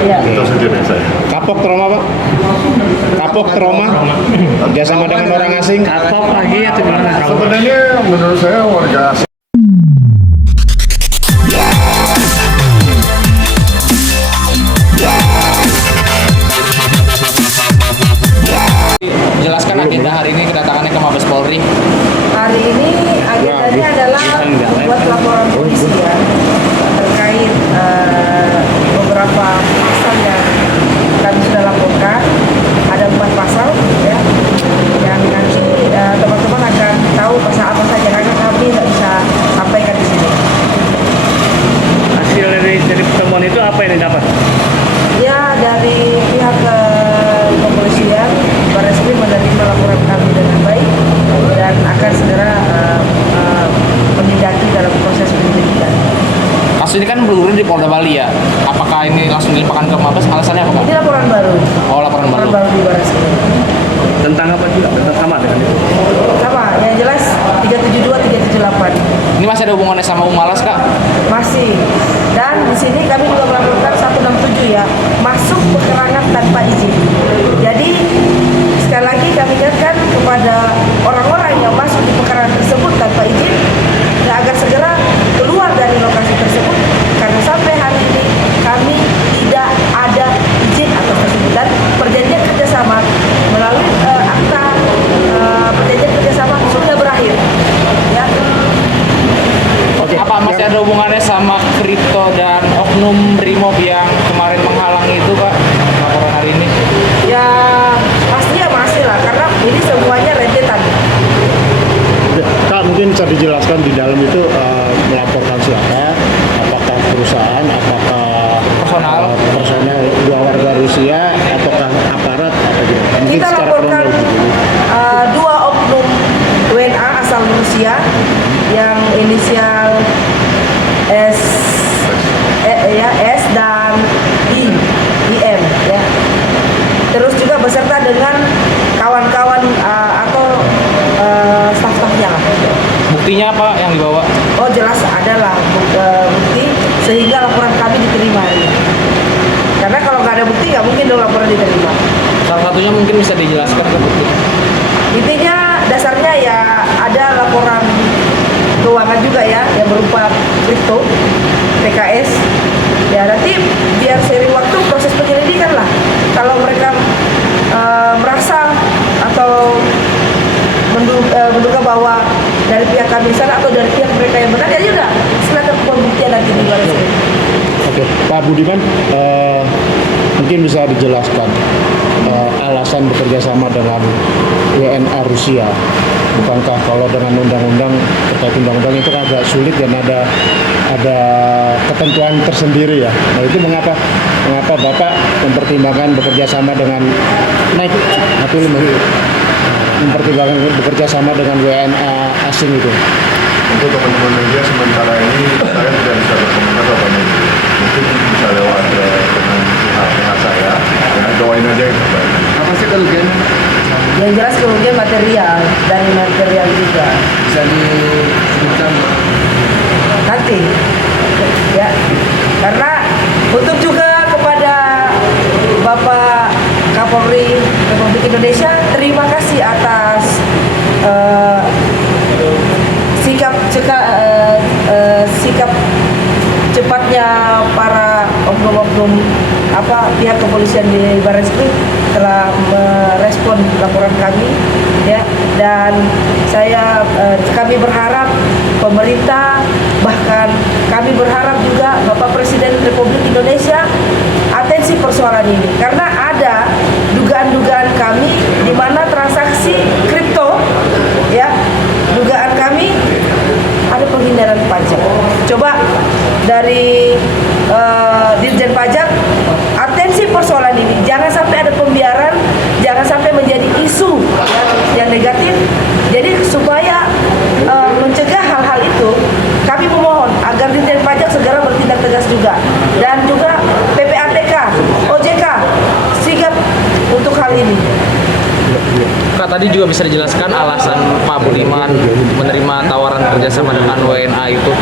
Iya. Itu saja dari saya. Kapok trauma Pak? Kapok trauma? Kerjasama dengan orang asing? Kapok lagi atau gimana? Sebenarnya menurut saya warga asing Jelaskan agenda hari ini kedatangannya ke Mabes Polri. Hari ini agendanya adalah membuat laporan polisi ya terkait beberapa pasal yang kami sudah laporkan. Ada 4 pasal ya yang nanti teman-teman akan tahu pasal apa saja karena kami tidak bisa sampaikan di sini. Hasil dari pertemuan itu apa yang didapat? Ya, dari pihak kepolisian, Barreskrim menerima laporan kami dengan baik dan akan segera menindaki dalam proses penyelidikan. Kasus ini kan bergulir di Polda Bali ya. Apakah ini langsung dilimpahkan ke Mabes? Alasannya apa, Pak? Ini laporan baru. Oh, laporan baru. Laporan baru di Barreskrim. Tentang apa juga? Tentang sama dengan itu? Sama, yang jelas 372, 378 Ini masih ada hubungannya sama Umalas, Kak? masih. Dan di sini kami juga melaporkan 167 ya, masuk pekerangan tanpa izin. Jadi sekali lagi kami ingatkan kepada orang-orang yang masuk di pekerangan tersebut tanpa izin ya, agar segera keluar dari lokasi tersebut karena sampai hari ini kami tidak ada izin atas tersebut dan perjanjian kerjasama melalui akta perjanjian kerjasama sudah berakhir ya. Apa masih ada hubungannya sama kripto dan oknum Brimob yang kemarin menghalangi itu, Pak? Laporan hari ini. Ya pastinya masih lah karena ini semuanya rentetan. Kak, mungkin bisa dijelaskan di dalam itu melaporkan siapa? Apakah perusahaan? Apakah personal 2 warga Rusia? Ataukah aparat? Atau gimana? Mungkin Kita secara laporkan kronologi dulu. 2 oknum WNA asal Rusia yang inisial S dan IM ya. Terus juga beserta dengan kawan-kawan atau staf-stafnya lah. Buktinya apa yang dibawa? Oh jelas adalah bukti sehingga laporan kami diterima hari ini. Karena kalau nggak ada bukti nggak mungkin dong laporan diterima. Salah satunya mungkin bisa dijelaskan ke bukti. Intinya dasarnya ya ada laporan keuangan juga ya yang berupa kripto, PKS. Ya nanti biar seiring waktu proses penyelidikan lah. Kalau mereka merasa atau menduga bahwa dari pihak kami sana atau dari pihak mereka yang benar ya sudah silakan pembuktian nanti di luar sini. Oke, Pak Budiman, mungkin bisa dijelaskan alasan bekerja sama dengan WNA Rusia. Bukankah kalau dengan undang-undang terkait undang-undang itu agak sulit dan ada ketentuan tersendiri ya. Nah itu mengapa Bapak mempertimbangkan bekerja sama dengan mempertimbangkan bekerja sama dengan WNA asing itu? untuk teman-teman media sementara ini saya tidak bisa berkomentar apa ini. Mungkin bisa lewat dengan pihak saya. Ya, doain aja yang terbaik. Apa sih kerugian? Yang jelas kerugian material dan material juga Bisa disebutkan? nanti ya karena untuk juga kepada Bapak Kapolri Republik Indonesia terima kasih atas sikap cepatnya para oknum-oknum pihak kepolisian di Barreskrim telah merespon laporan kami ya dan kami berharap pemerintah bahkan kami berharap juga Bapak Presiden Republik Indonesia atensi persoalan ini karena ada dugaan-dugaan kami di mana transaksi kripto ya dugaan kami ada penghindaran pajak. Coba dari Dirjen Pajak atensi persoalan ini jangan sampai ada pembiaran, jangan sampai menjadi isu ya, yang negatif. Jadi supaya mencegah hal-hal itu kami memohon agar Dirjen Pajak segera bertindak tegas juga dan juga PPATK, OJK sigap untuk hal ini. Kak, tadi juga bisa dijelaskan alasan Pak Budiman menerima tawaran kerjasama dengan WNA itu,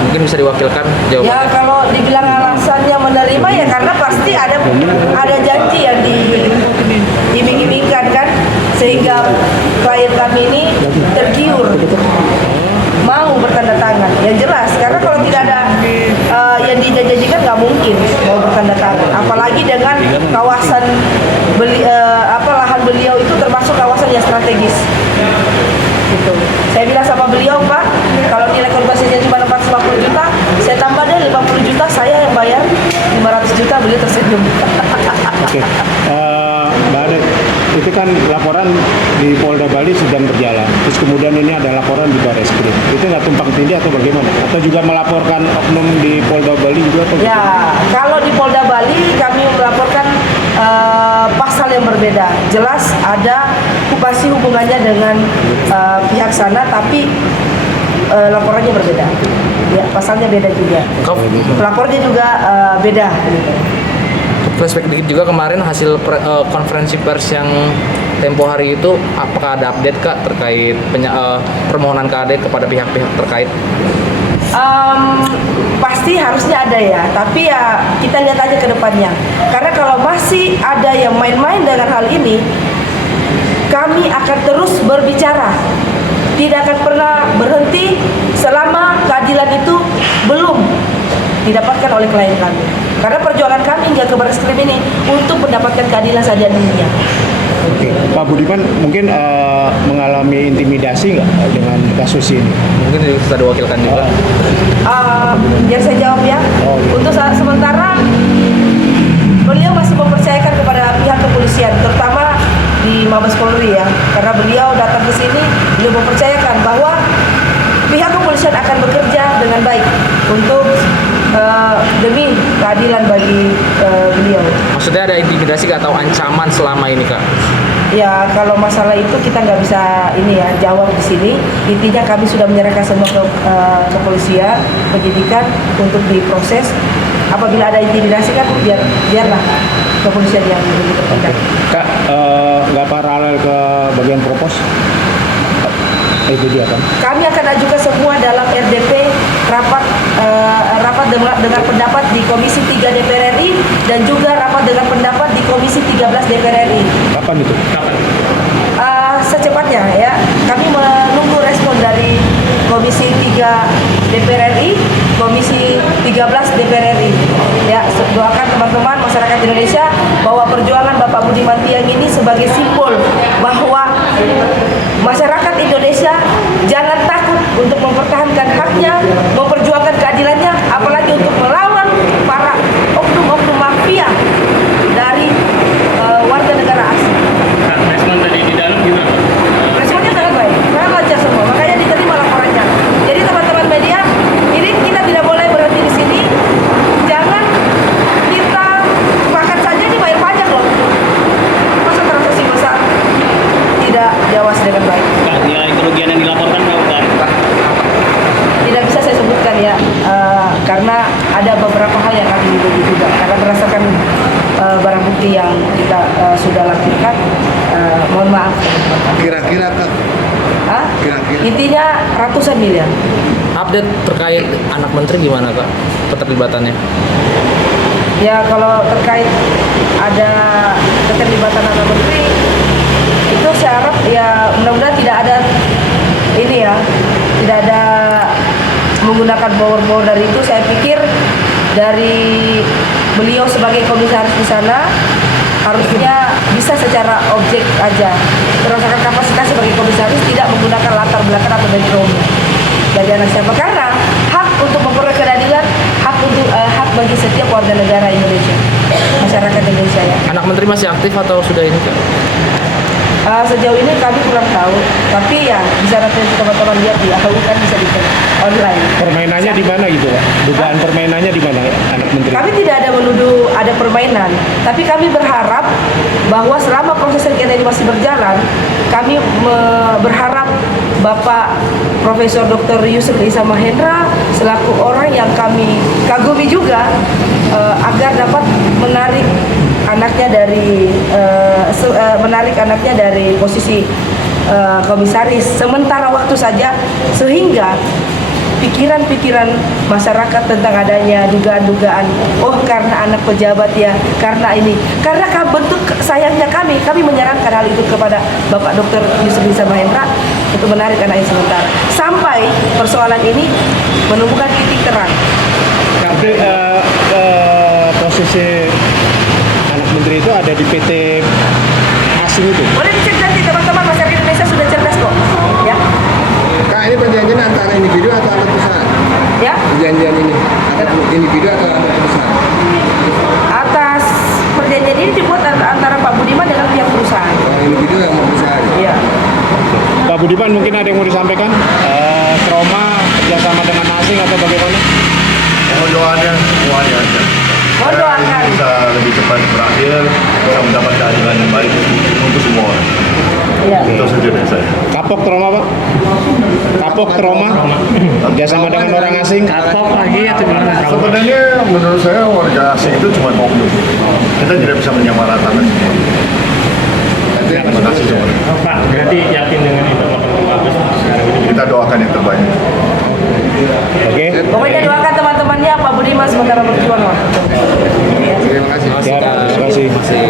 mungkin bisa diwakilkan jawabannya? Ya kalau dibilang alasannya menerima ya karena pasti ada tergiur mau bertanda tangan. Yang jelas karena kalau tidak ada yang dijanjikan nggak mungkin mau bertanda tangan. Apalagi dengan kawasan lahan beliau itu termasuk kawasan yang strategis. Gitu. Saya bilang sama beliau, Pak, kalau nilai konversinya cuma 450 juta, saya tambah deh 50 juta, saya yang bayar 500 juta, beliau tersenyum. Oke. Mbak Ade, itu kan laporan di Polda Bali sedang berjalan. Terus kemudian ini ada laporan di Barreskrim. Itu nggak tumpang tindih atau bagaimana? Atau juga melaporkan oknum di Polda Bali juga atau Ya, kalau di Polda Bali kami melaporkan pasal yang berbeda. Jelas ada pasti hubungannya dengan pihak sana, tapi laporannya berbeda. Ya, pasalnya beda juga. Pelapornya juga beda. Gitu. Flashback dikit juga kemarin hasil konferensi pers yang tempo hari itu, apakah ada update Kak terkait permohonan KAD kepada pihak-pihak terkait? Pasti harusnya ada ya, tapi ya kita lihat aja ke depannya. Karena kalau masih ada yang main-main dengan hal ini, kami akan terus berbicara. Tidak akan pernah berhenti selama keadilan itu belum didapatkan oleh klien kami. Karena perjuangan kami hingga ke Barreskrim ini untuk mendapatkan keadilan seadil-adilnya. Oke, Pak Budiman mungkin mengalami intimidasi nggak dengan kasus ini? Mungkin bisa diwakilkan juga. Biar saya jawab ya. Untuk saat sementara beliau masih mempercayakan kepada pihak kepolisian, terutama di Mabes Polri ya. Karena beliau datang ke sini, beliau mempercayakan bahwa pihak kepolisian akan bekerja dengan baik untuk demi keadilan bagi beliau. Maksudnya ada intimidasi atau ancaman selama ini Kak? Ya, kalau masalah itu kita nggak bisa jawab di sini. Intinya kami sudah menyerahkan semua ke kepolisian, penyidikan untuk diproses. Apabila ada intimidasi kan biarlah kepolisian yang bertindak. Kak, nggak paralel ke bagian propos? Itu dia kan? Kami akan ajukan semua dalam RDP rapat dengan pendapat di Komisi 3 DPR RI dan juga rapat dengan pendapat di Komisi 13 DPR RI. Kapan itu? Secepatnya ya. Kami menunggu respon dari Komisi 3 DPR RI, Komisi 13 DPR RI. Ya, doakan teman-teman masyarakat Indonesia bahwa perjuangan Bapak Budiman Tiang ini sebagai simbol bahwa masyarakat Indonesia jangan takut untuk mempertahankan haknya, memperjuangkan keadilannya, apalagi untuk melawan para oknum-oknum mafia dari warga negara asing. Respon tadi di dalam gimana? Responnya sangat baik, sangat lancar semua, makanya diterima laporannya. Jadi teman-teman media, ini kita tidak boleh berhenti di sini. Jangan kita makan saja dibayar pajak loh. Masa transaksi besar tidak diawasi dengan baik. Nilai kerugian yang dilaporkan berapa? Tidak bisa saya sebutkan ya, karena ada beberapa hal yang kami lihat juga. Karena berdasarkan barang bukti yang kita sudah lakukan, mohon maaf. Kira-kira Kak, Kira-kira. Intinya ratusan miliar. Update terkait anak menteri gimana Kak keterlibatannya? Ya kalau terkait ada keterlibatan anak menteri, itu saya harap ya mudah-mudahan tidak ada tidak ada menggunakan power dari itu. Saya pikir dari beliau sebagai komisaris di sana harusnya bisa secara objek aja merasakan kapasitas sebagai komisaris, tidak menggunakan latar belakang atau background dari anak siapa, karena hak untuk memperoleh keadilan hak bagi setiap warga negara Indonesia, masyarakat Indonesia ya. Anak menteri masih aktif atau sudah ini Kak? Sejauh ini kami kurang tahu, tapi ya bisa nanti teman-teman lihat di AHU kan bisa dicek online. Permainannya di mana gitu Pak? Dugaan permainannya di mana anak menteri? Kami tidak ada menuduh ada permainan, tapi kami berharap bahwa selama proses sengketa ini masih berjalan, kami berharap Bapak Profesor Dr. Yusuf Isa Mahendra selaku orang yang kami kagumi juga agar dapat menarik anaknya dari posisi komisaris sementara waktu saja, sehingga pikiran-pikiran masyarakat tentang adanya dugaan-dugaan karena anak pejabat ya, karena ini, karena bentuk sayangnya kami menyarankan hal itu kepada Bapak Dr. Yusuf Isa Mahendra untuk menarik anak ini sementara sampai persoalan ini menemukan titik terang. Tapi posisi anak menteri itu ada di PT asing itu. Boleh dicek nanti teman-teman, masyarakat Indonesia sudah cerdas kok, ya. Kak, ini perjanjian antara individu atau antar perusahaan? Ya, Perjanjian ini antara individu atau antar perusahaan? atas perjanjian ini dibuat antara Pak Budiman dengan pihak perusahaan. Kalau individu yang mau perusahaan. Iya. Pak Budiman mungkin ada yang mau disampaikan? Trauma kerjasama dengan asing atau bagaimana? Mohon doanya semuanya aja. Mohon doakan. Ini bisa lebih cepat berakhir, bisa mendapat keadilan yang baik untuk semua orang. Iya. Itu saja dari saya. Kapok trauma Pak? Kapok trauma kerjasama dengan orang asing? Kapok lagi atau gimana? Sebenarnya menurut saya warga asing itu cuma oknum. Kita tidak bisa menyamaratakan semua. Terima kasih semua. Pak, berarti yakin dengan itu bagus sekarang ini? Kita doakan yang terbaik. Oke. Pokoknya doakan teman-temannya Pak Budiman sementara berjuang lah. Terima kasih. Siap, terima kasih.